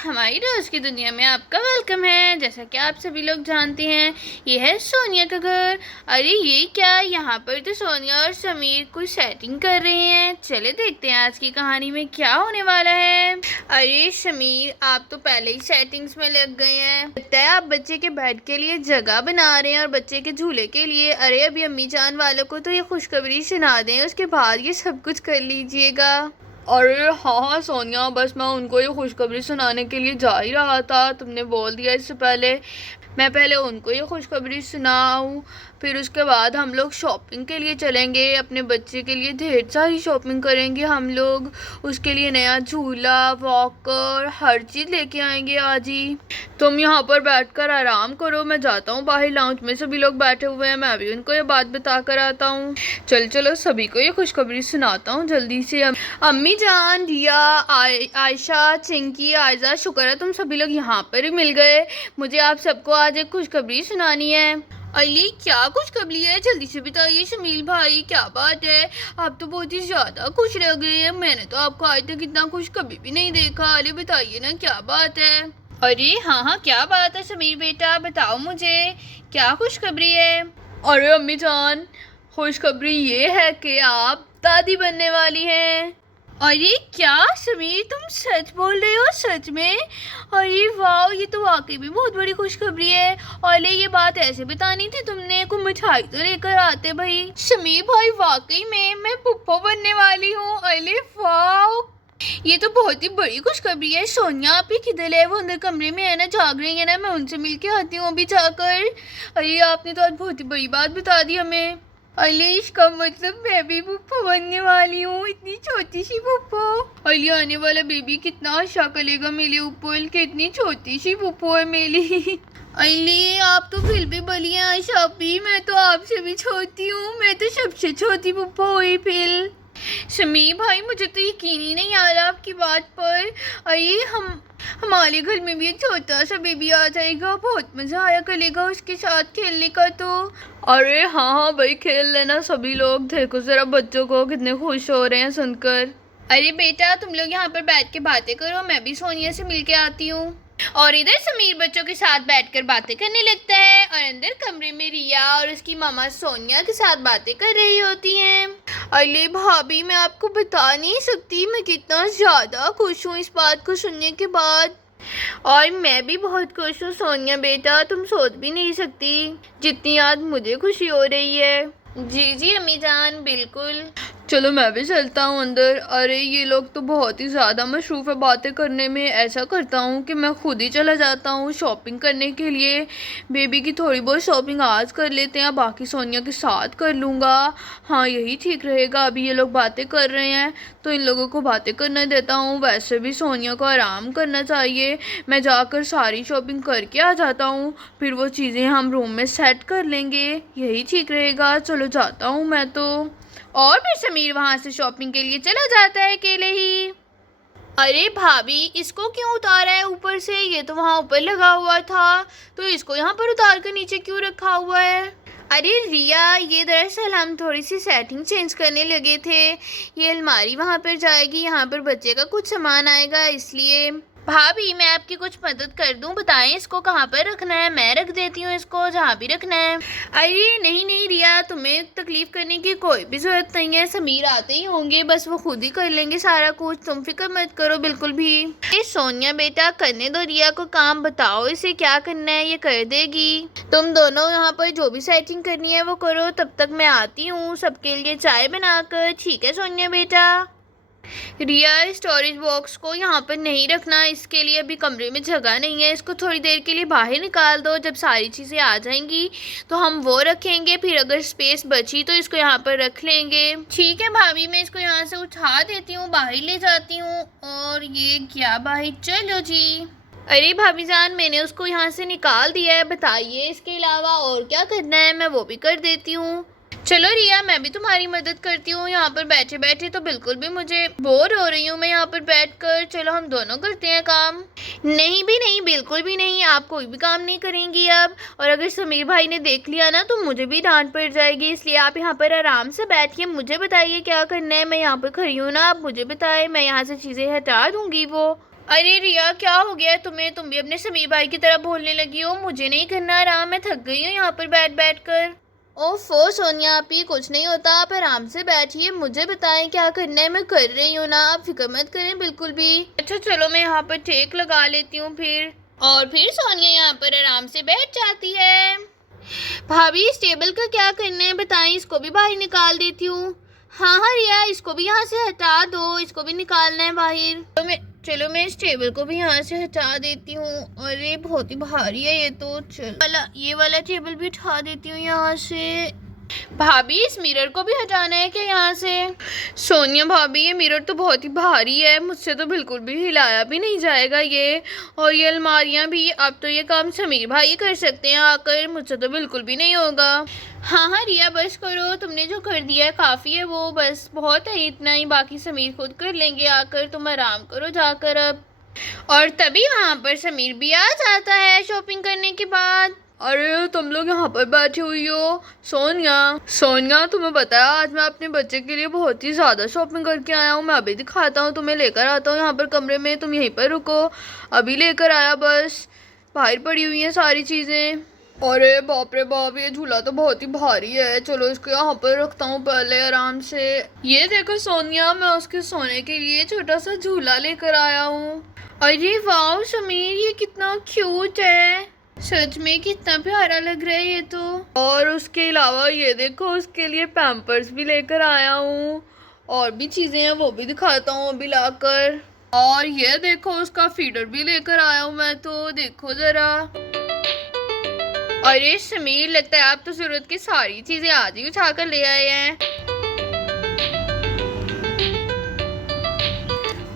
हमारी रोज की दुनिया में आपका वेलकम है। जैसा कि आप सभी लोग जानते हैं, ये है सोनिया का घर। अरे ये क्या, यहाँ पर तो सोनिया और समीर कुछ सेटिंग कर रहे हैं। चले देखते हैं आज की कहानी में क्या होने वाला है। अरे समीर, आप तो पहले ही सेटिंग्स में लग गए हैं। लगता है आप बच्चे के बेड के लिए जगह बना रहे हैं और बच्चे के झूले के लिए। अरे अभी अम्मी जान वालों को तो ये खुशखबरी सुना दें, उसके बाद ये सब कुछ कर लीजिएगा। अरे हाँ सोनिया, बस मैं उनको ये खुशखबरी सुनाने के लिए जा ही रहा था। तुमने बोल दिया इससे पहले। मैं पहले उनको ये खुशखबरी सुनाऊँ, फिर उसके बाद हम लोग शॉपिंग के लिए चलेंगे। अपने बच्चे के लिए ढेर सारी शॉपिंग करेंगे हम लोग। उसके लिए नया झूला, वॉकर, हर चीज़ लेके आएंगे आज ही। तुम यहाँ पर बैठकर आराम करो, मैं जाता हूँ बाहर लाउंज में। सभी लोग बैठे हुए हैं, मैं भी उनको ये बात बता कर आता हूँ। चलो सभी को ये खुशखबरी सुनाता हूँ जल्दी से। अम्मी जान, रिया, आयशा, चिंकी, आयजा, शुक्र है तुम सभी लोग यहाँ पर ही मिल गए। मुझे आप सबको आज एक खुशखबरी सुनानी है। अली क्या खुशखबरी है, जल्दी से बताइए शमील भाई, क्या बात है? आप तो बहुत ही ज़्यादा खुश लग रहे हैं। मैंने तो आपको आज तक इतना खुश कभी भी नहीं देखा। अरे बताइए ना क्या बात है। अरे हाँ, क्या बात है समीर बेटा, बताओ मुझे क्या खुशखबरी है। अरे अम्मी जान, खुशखबरी ये है कि आप दादी बनने वाली हैं। अरे क्या समीर, तुम सच बोल रहे हो? सच में? अरे वाह, ये तो वाकई भी बहुत बड़ी खुशखबरी है। और ये बात ऐसे बतानी थी तुमने, को मिठाई तो लेकर आते भाई। समीर भाई वाकई में मैं पुप्पो बनने वाली हूँ। अरे वाह, ये तो बहुत ही बड़ी खुशखबरी है। सोनिया आप ही किधर है? वो अंदर कमरे में है ना, जाग रही है ना? मैं उनसे मिल के आती हूँ अभी जाकर। अरे आपने तो आज बहुत ही बड़ी बात बता दी हमें। अरे इसका मतलब मैं भी पुप्पो बनने वाली हूँ, इतनी छोटी सी पुप्पो। अरे आने वाला बेबी कितना अच्छा करेगा मेरे ऊपर, कितनी छोटी सी पुप्पो है मेरी। अरे आप तो फिर भी बड़ी हैं आयशा भी, मैं तो आपसे भी छोटी हूँ। मैं तो सबसे छोटी पुप्पो हुई फिर। समीर भाई मुझे तो यकीन ही नहीं आ रहा आपकी बात पर। अरे हमारे घर में भी एक छोटा सा बेबी आ जाएगा, बहुत मज़ा आया करेगा उसके साथ खेलने का। तो अरे हाँ भाई, खेल लेना सभी लोग। देखो जरा बच्चों को कितने खुश हो रहे हैं सुनकर। अरे बेटा तुम लोग यहाँ पर बैठ के बातें करो, मैं भी सोनिया से मिल के आती हूँ। और इधर समीर बच्चों के साथ बैठकर बातें करने लगता है और अंदर कमरे में रिया और उसकी मामा सोनिया के साथ बातें कर रही होती हैं। अरे भाभी, मैं आपको बता नहीं सकती मैं कितना ज़्यादा खुश हूँ इस बात को सुनने के बाद। और मैं भी बहुत खुश हूँ सोनिया बेटा, तुम सोच भी नहीं सकती जितनी आज मुझे खुशी हो रही है। जी जी अम्मी जान, बिल्कुल। चलो मैं भी चलता हूँ अंदर। अरे ये लोग तो बहुत ही ज़्यादा मशरूफ़ है बातें करने में। ऐसा करता हूँ कि मैं खुद ही चला जाता हूँ शॉपिंग करने के लिए। बेबी की थोड़ी बहुत शॉपिंग आज कर लेते हैं, बाकी सोनिया के साथ कर लूँगा। हाँ यही ठीक रहेगा। अभी ये लोग बातें कर रहे हैं तो इन लोगों को बातें करने देता हूँ। वैसे भी सोनिया को आराम करना चाहिए। मैं जाकर सारी शॉपिंग करके आ जाता हूँ, फिर वो चीज़ें हम रूम में सेट कर लेंगे। यही ठीक रहेगा। चलो जाता हूँ मैं तो। और फिर समीर वहाँ से शॉपिंग के लिए चला जाता है अकेले ही। अरे भाभी, इसको क्यों उतारा है ऊपर से? ये तो वहाँ ऊपर लगा हुआ था, तो इसको यहाँ पर उतार कर नीचे क्यों रखा हुआ है? अरे रिया, ये दरअसल हम थोड़ी सी सेटिंग चेंज करने लगे थे। ये अलमारी वहाँ पर जाएगी, यहाँ पर बच्चे का कुछ सामान आएगा, इसलिए। भाभी मैं आपकी कुछ मदद कर दूं, बताएं इसको कहाँ पर रखना है, मैं रख देती हूँ इसको जहाँ भी रखना है। अरे नहीं नहीं रिया, तुम्हें तकलीफ करने की कोई भी ज़रूरत नहीं है। समीर आते ही होंगे, बस वो खुद ही कर लेंगे सारा कुछ, तुम फिक्र मत करो बिल्कुल भी। ये सोनिया बेटा, करने दो रिया को काम, बताओ इसे क्या करना है, ये कर देगी। तुम दोनों यहाँ पर जो भी सेटिंग करनी है वो करो, तब तक मैं आती हूँ सबके लिए चाय बनाकर। ठीक है सोनिया बेटा। रिया, स्टोरेज बॉक्स को यहाँ पर नहीं रखना, इसके लिए अभी कमरे में जगह नहीं है। इसको थोड़ी देर के लिए बाहर निकाल दो, जब सारी चीज़ें आ जाएंगी तो हम वो रखेंगे, फिर अगर स्पेस बची तो इसको यहाँ पर रख लेंगे। ठीक है भाभी, मैं इसको यहाँ से उठा देती हूँ, बाहर ले जाती हूँ। और ये क्या बाहर, चलो जी। अरे भाभी जान, मैंने उसको यहाँ से निकाल दिया है, बताइए इसके अलावा और क्या करना है, मैं वो भी कर देती हूँ। चलो रिया, मैं भी तुम्हारी मदद करती हूँ। यहाँ पर बैठे बैठे तो बिल्कुल भी मुझे बोर हो रही हूँ मैं यहाँ पर बैठकर। चलो हम दोनों करते हैं काम। नहीं भी नहीं, बिल्कुल भी नहीं, आप कोई भी काम नहीं करेंगी अब। और अगर समीर भाई ने देख लिया ना तो मुझे भी डांट पड़ जाएगी, इसलिए आप यहाँ पर आराम से बैठिए, मुझे बताइए क्या करना है। मैं यहाँ पर खड़ी हूँ ना, आप मुझे बताएं, मैं यहाँ से चीज़ें हटा दूँगी वो। अरे रिया, क्या हो गया है तुम्हें? तुम भी अपने समीर भाई की तरह बोलने लगी हो। मुझे नहीं करना आराम, मैं थक गई हूँ यहाँ पर बैठ बैठ कर। ओफो सोनिया आपी, कुछ नहीं होता, आप आराम से बैठिए, मुझे बताएं क्या करना है, मैं कर रही हूँ ना, आप फिक्र मत करें बिल्कुल भी। अच्छा चलो, मैं यहाँ पर टेक लगा लेती हूँ फिर। और फिर सोनिया यहाँ पर आराम से बैठ जाती है। भाभी, इस टेबल का क्या करना है बताएं, इसको भी बाहर निकाल देती हूँ। हाँ हाँ रिया, इसको भी यहाँ से हटा दो, इसको भी निकालना है बाहर। चलो मैं इस टेबल को भी यहाँ से हटा देती हूँ। अरे बहुत ही भारी है ये तो। चलो ये वाला टेबल भी उठा देती हूँ यहाँ से। भाभी, इस मिरर को भी हटाना है क्या यहाँ से? सोनिया भाभी, ये मिरर तो बहुत ही भारी है, मुझसे तो बिल्कुल भी हिलाया भी नहीं जाएगा ये। और ये अलमारियाँ भी, अब तो ये काम समीर भाई कर सकते हैं आकर, मुझसे तो बिल्कुल भी नहीं होगा। हाँ हाँ रिया, बस करो, तुमने जो कर दिया है काफ़ी है, वो बस बहुत है, इतना ही, बाकी समीर खुद कर लेंगे आकर, तुम आराम करो जाकर अब। और तभी वहाँ पर समीर भी आ जाता है शॉपिंग करने के बाद। अरे तुम लोग यहाँ पर बैठी हुई हो। सोनिया, सोनिया तुम्हें पता है आज मैं अपने बच्चे के लिए बहुत ही ज़्यादा शॉपिंग करके आया हूँ। मैं अभी दिखाता हूँ तुम्हें, लेकर आता हूँ यहाँ पर कमरे में, तुम यहीं पर रुको, अभी लेकर आया, बस बाहर पड़ी हुई हैं सारी चीज़ें। अरे बाप रे बाप, ये झूला तो बहुत ही भारी है, चलो इसको यहाँ पर रखता हूँ पहले आराम से। ये देखो सोनिया, मैं उसके सोने के लिए छोटा सा झूला लेकर आया हूँ। अरे वाह समीर, ये कितना क्यूट है, सच में कितना प्यारा लग रहा है ये तो। और उसके अलावा ये देखो, उसके लिए पैम्पर्स भी लेकर आया हूँ, और भी चीज़ें हैं वो भी दिखाता हूँ अभी लाकर। और ये देखो, उसका फीडर भी लेकर आया हूँ मैं, तो देखो ज़रा। अरे समीर, लगता है आप तो जरूरत की सारी चीजें आज ही उठा कर ले आए हैं।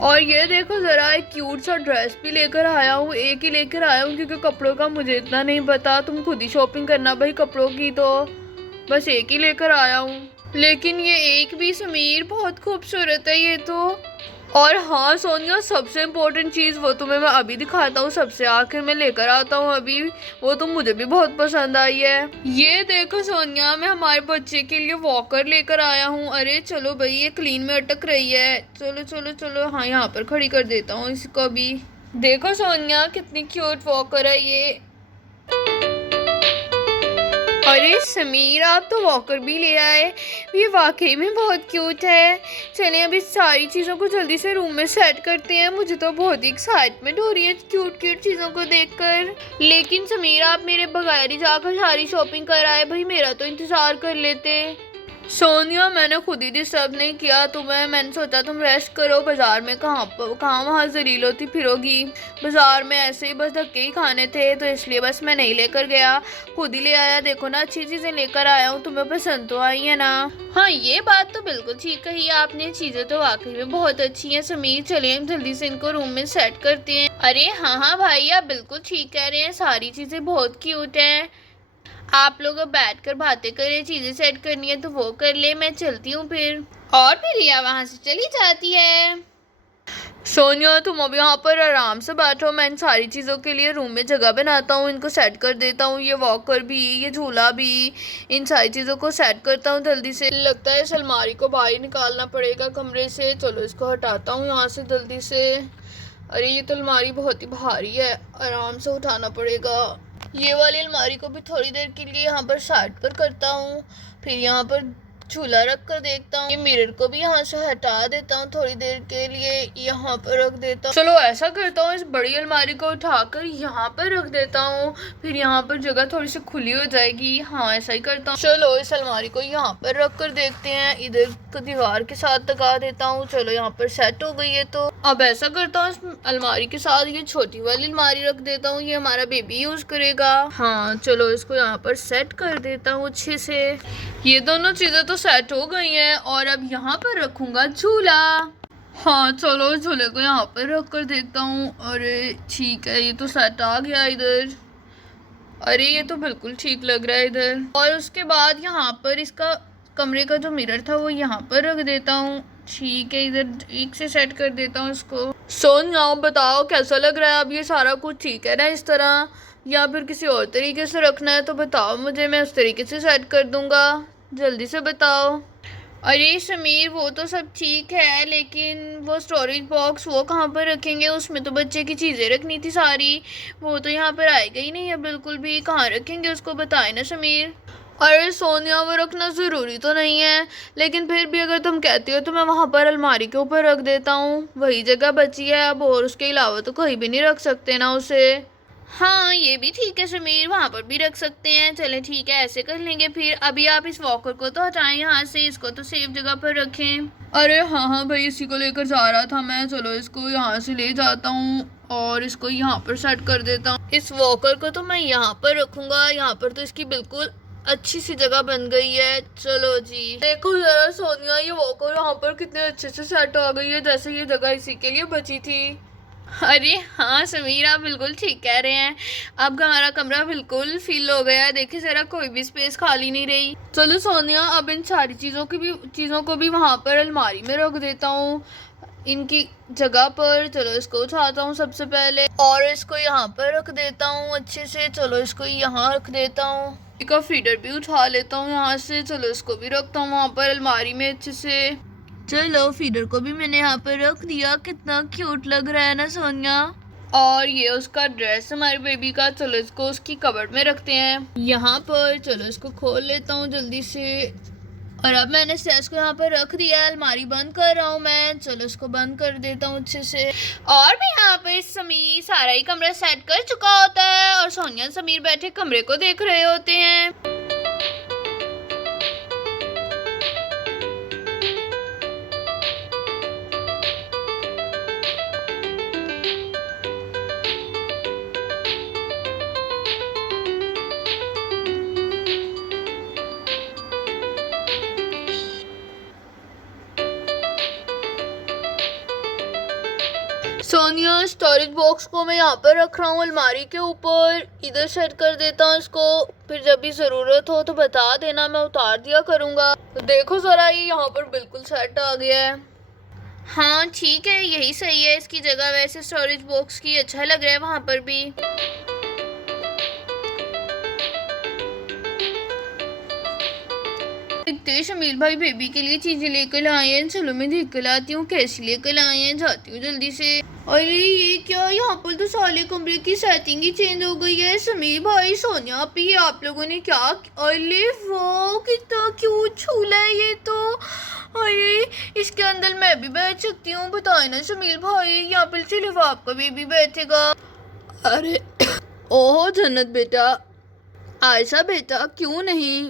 और ये देखो ज़रा, एक क्यूट सा ड्रेस भी लेकर आया हूँ, एक ही लेकर आया हूँ क्योंकि कपड़ों का मुझे इतना नहीं पता, तुम खुद ही शॉपिंग करना भाई कपड़ों की, तो बस एक ही लेकर आया हूँ। लेकिन ये एक भी समीर बहुत खूबसूरत है ये तो। और हाँ सोनिया, सबसे इम्पोर्टेंट चीज़ वो तुम्हें मैं अभी दिखाता हूँ, सबसे आखिर में लेकर आता हूँ अभी, वो तो मुझे भी बहुत पसंद आई है। ये देखो सोनिया, मैं हमारे बच्चे के लिए वॉकर लेकर आया हूँ। अरे चलो भाई, ये क्लीन में अटक रही है, चलो चलो चलो, हाँ यहाँ पर खड़ी कर देता हूँ इसको भी। देखो सोनिया, कितनी क्यूट वॉकर है ये। अरे समीर, आप तो वॉकर भी ले आए, ये वाकई में बहुत क्यूट है। चलें अब इस सारी चीज़ों को जल्दी से रूम में सेट करते हैं, मुझे तो बहुत ही एक्साइटमेंट हो रही है क्यूट क्यूट चीज़ों को देखकर। लेकिन समीर, आप मेरे बगैर ही जाकर सारी शॉपिंग कर आए, भाई मेरा तो इंतज़ार कर लेते। सोनिया, मैंने खुद ही डिस्टर्ब नहीं किया तुम्हें, मैंने सोचा तुम रेस्ट करो, बाजार में कहाँ वहाँ जलील होती फिरोगी, बाजार में ऐसे ही बस धक्के ही खाने थे, तो इसलिए बस मैं नहीं लेकर गया, खुद ही ले आया। देखो ना, अच्छी चीज़ें लेकर आया हूँ, तुम्हें पसंद तो आई है ना? हाँ ये बात तो बिल्कुल ठीक कही आपने, चीज़ें तो वाकई में बहुत अच्छी हैं समीर। चलिए हम जल्दी से इनको रूम में सेट करते हैं। अरे हाँ हाँ भाई, आप बिल्कुल ठीक कह रहे हैं, सारी चीज़ें बहुत क्यूट हैं। आप लोग अब बैठकर बातें करें, चीज़ें सेट करनी है तो वो कर ले, मैं चलती हूँ फिर। और फिर रिया वहाँ से चली जाती है। सोनिया, तुम अब यहाँ पर आराम से बैठो, मैं इन सारी चीज़ों के लिए रूम में जगह बनाता हूँ, इनको सेट कर देता हूँ, ये वॉकर भी, ये झूला भी, इन सारी चीज़ों को सेट करता हूँ जल्दी से। लगता है इस अलमारी को बाहर निकालना पड़ेगा कमरे से, चलो इसको हटाता हूँ यहाँ से जल्दी से। अरे ये तो अलमारी बहुत ही भारी है, आराम से उठाना पड़ेगा। ये वाली अलमारी को भी थोड़ी देर के लिए यहाँ पर साइड पर करता हूँ, फिर यहाँ पर झूला रख कर देखता हूँ, ये मिरर को भी यहाँ से हटा देता हूँ, थोड़ी देर के लिए यहाँ पर रख देता हूँ। चलो ऐसा करता हूँ, इस बड़ी अलमारी को उठाकर यहाँ पर रख देता हूँ, फिर यहाँ पर जगह थोड़ी सी खुली हो जाएगी। हाँ ऐसा ही करता हूँ। चलो इस अलमारी को यहाँ पर रख कर देखते हैं, इधर को दीवार के साथ लगा देता हूँ। चलो यहाँ पर सेट हो गई है, तो अब ऐसा करता हूँ, इस अलमारी के साथ ये छोटी वाली अलमारी रख देता हूँ, ये हमारा बेबी यूज करेगा। हाँ चलो इसको यहाँ पर सेट कर देता हूँ अच्छे से। ये दोनों चीज़ें तो सेट हो गई हैं, और अब यहाँ पर रखूँगा झूला। हाँ चलो झूले को यहाँ पर रख कर देखता हूँ। अरे ठीक है, ये तो सेट आ गया इधर। अरे ये तो बिल्कुल ठीक लग रहा है इधर। और उसके बाद यहाँ पर इसका कमरे का जो मिरर था वो यहाँ पर रख देता हूँ। ठीक है, इधर ठीक से सेट कर देता हूँ इसको। सोन जाओ, बताओ कैसा लग रहा है अब ये सारा कुछ ठीक है ना इस तरह, या फिर किसी और तरीके से रखना है तो बताओ मुझे, मैं उस तरीके से सेट कर दूँगा, जल्दी से बताओ। अरे समीर, वो तो सब ठीक है, लेकिन वो स्टोरेज बॉक्स वो कहाँ पर रखेंगे? उसमें तो बच्चे की चीज़ें रखनी थी सारी। वो तो यहाँ पर आएगा ही नहीं है बिल्कुल भी। कहाँ रखेंगे उसको, बताए ना समीर। अरे सोनिया, वो रखना ज़रूरी तो नहीं है, लेकिन फिर भी अगर तुम कहती हो तो मैं वहाँ पर अलमारी के ऊपर रख देता हूँ। वही जगह बची है अब, और उसके अलावा तो कहीं भी नहीं रख सकते ना उसे। हाँ ये भी ठीक है समीर, वहाँ पर भी रख सकते हैं। चले ठीक है, ऐसे कर लेंगे फिर। अभी आप इस वॉकर को तो हटाएं यहाँ से, इसको तो सेफ जगह पर रखें। अरे हाँ हाँ भाई, इसी को लेकर जा रहा था मैं। चलो इसको यहाँ से ले जाता हूँ और इसको यहाँ पर सेट कर देता हूँ। इस वॉकर को तो मैं यहाँ पर रखूँगा। यहाँ पर तो इसकी बिल्कुल अच्छी सी जगह बन गई है। चलो जी, देखो जरा सोनिया, ये वॉकर यहाँ पर कितने अच्छे से सेट हो गई है, जैसे ये जगह इसी के लिए बची थी। अरे हाँ समीर, आप बिल्कुल ठीक कह रहे हैं। अब हमारा कमरा बिल्कुल फिल हो गया है। देखिए जरा, कोई भी स्पेस खाली नहीं रही। चलो सोनिया, अब इन सारी चीज़ों को भी वहाँ पर अलमारी में रख देता हूँ, इनकी जगह पर। चलो इसको उठाता हूँ सबसे पहले और इसको यहाँ पर रख देता हूँ अच्छे से। चलो इसको यहाँ रख देता हूँ। इसका फीडर भी उठा लेता हूँ यहाँ से। चलो इसको भी रखता हूँ वहाँ पर अलमारी में अच्छे से। चलो फीडर को भी मैंने यहाँ पर रख दिया। कितना क्यूट लग रहा है ना सोनिया। और ये उसका ड्रेस हमारे बेबी का। चलो इसको उसकी कबर्ड में रखते हैं यहाँ पर। चलो इसको खोल लेता हूँ जल्दी से। और अब मैंने स्टेज को यहाँ पर रख दिया है। अलमारी बंद कर रहा हूँ मैं। चलो इसको बंद कर देता हूँ अच्छे से। और भी यहाँ पर समीर सारा ही कमरा सेट कर चुका होता है और सोनिया समीर बैठे कमरे को देख रहे होते हैं। सोनिया, स्टोरेज बॉक्स को मैं यहाँ पर रख रहा हूँ अलमारी के ऊपर। इधर सेट कर देता हूँ इसको। फिर जब भी ज़रूरत हो तो बता देना, मैं उतार दिया करूँगा। तो देखो ज़रा, ये यहाँ पर बिल्कुल सेट आ गया है। हाँ ठीक है, यही सही है इसकी जगह। वैसे स्टोरेज बॉक्स की अच्छा लग रहा है वहाँ पर भी। देखते हैं शमील भाई बेबी के लिए चीज़ें लेकर आए हैं। चलो मैं देख कर आती हूँ कैसी लेकर आए हैं। जाती हूँ जल्दी से। अरे ये क्या, यहाँ पर तो साले कमरे की सेटिंग ही चेंज हो गई है। समीर भाई, सोनिया आपी, आप लोगों ने क्या। अरे वो कितना क्यूट झूला है ये तो। अरे इसके अंदर मैं भी बैठ सकती हूँ, बताए ना समीर भाई। यहाँ पर सिर्फ आपका बेबी बैठेगा। अरे ओहो जन्नत बेटा, आयशा बेटा, क्यों नहीं,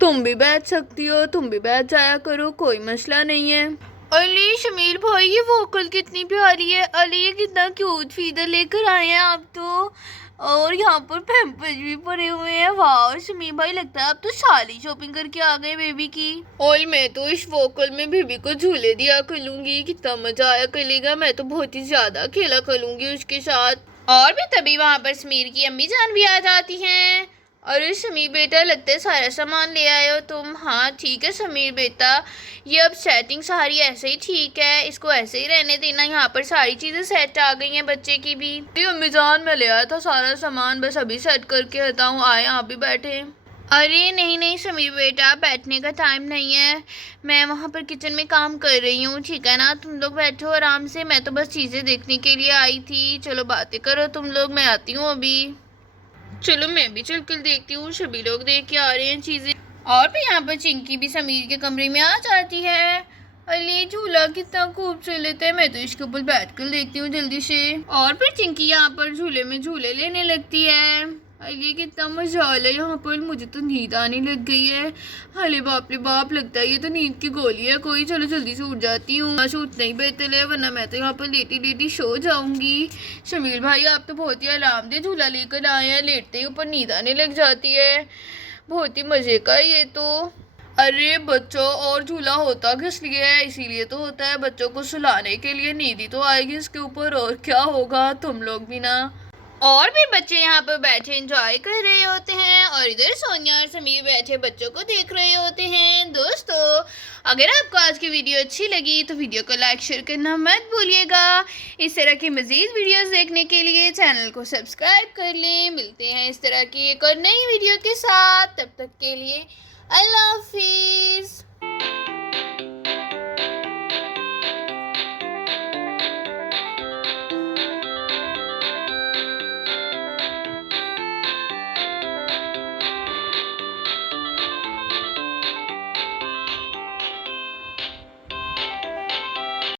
तुम भी बैठ सकती हो, तुम भी बैठ जाया करो, कोई मसला नहीं है। अरे शमीर भाई, ये वोकल कितनी प्यारी है। अरे ये कितना क्यूट फीदर लेकर आए हैं आप तो। और यहाँ पर पैम्पर्स भी पड़े हुए हैं। वाह शमीर भाई, लगता है आप तो सारी शॉपिंग करके आ गए बेबी की। और मैं तो इस वोकल में बेबी को झूले दिया करूँगी, कितना मजा आया करेगा। मैं तो बहुत ही ज्यादा खेला करूँगी उसके साथ। और भी तभी वहाँ पर समीर की अम्मी जान भी आ जाती हैं। अरे समीर बेटा, लगता है सारा सामान ले आए हो तुम। हाँ ठीक है समीर बेटा, ये अब सेटिंग सारी ऐसे ही ठीक है, इसको ऐसे ही रहने देना। यहाँ पर सारी चीज़ें सेट आ गई हैं बच्चे की भी। अम्मी जान, मैं ले आया था सारा सामान, बस अभी सेट करके हटा हूँ। आए आप भी बैठे। अरे नहीं नहीं समीर बेटा, बैठने का टाइम नहीं है। मैं वहाँ पर किचन में काम कर रही हूँ, ठीक है ना। तुम लोग बैठो आराम से, मैं तो बस चीज़ें देखने के लिए आई थी। चलो बातें करो तुम लोग, मैं आती हूँ अभी। चलो मैं भी चल कर देखती हूँ, सभी लोग देख के आ रहे हैं चीज़ें। और फिर यहाँ पर चिंकी भी समीर के कमरे में आ जाती है। अरे झूला कितना खूबसूरत है, मैं तो इसके ऊपर बैठ कर देखती हूँ जल्दी से। और फिर चिंकी यहाँ पर झूले में झूले लेने लगती है। अरे कितना मजा आ रहा है यहाँ पर, मुझे तो नींद आने लग गई है। अरे बाप रे बाप, लगता है ये तो नींद की गोली है कोई। चलो जल्दी से उठ जाती हूँ, यहाँ से उठना ही बेहतर है, वरना मैं तो यहाँ पर लेटी लेटी सो जाऊंगी। शमीर भाई, आप तो बहुत ही आरामदेह झूला लेकर आए हैं, लेटते ही ऊपर नींद आने लग जाती है। बहुत ही मजे का है ये तो। अरे बच्चों, और झूला होता किस लिए है? इसीलिए तो होता है बच्चों को सुलाने के लिए, नींद ही तो आएगी इसके ऊपर, और क्या होगा। तुम लोग भी ना। और भी बच्चे यहाँ पर बैठे एंजॉय कर रहे होते हैं और इधर सोनिया और समीर बैठे बच्चों को देख रहे होते हैं। दोस्तों, अगर आपको आज की वीडियो अच्छी लगी तो वीडियो को लाइक शेयर करना मत भूलिएगा। इस तरह की मज़ीद वीडियोस देखने के लिए चैनल को सब्सक्राइब कर लें। मिलते हैं इस तरह की एक और नई वीडियो के साथ, तब तक के लिए अल्लाह हाफिज़।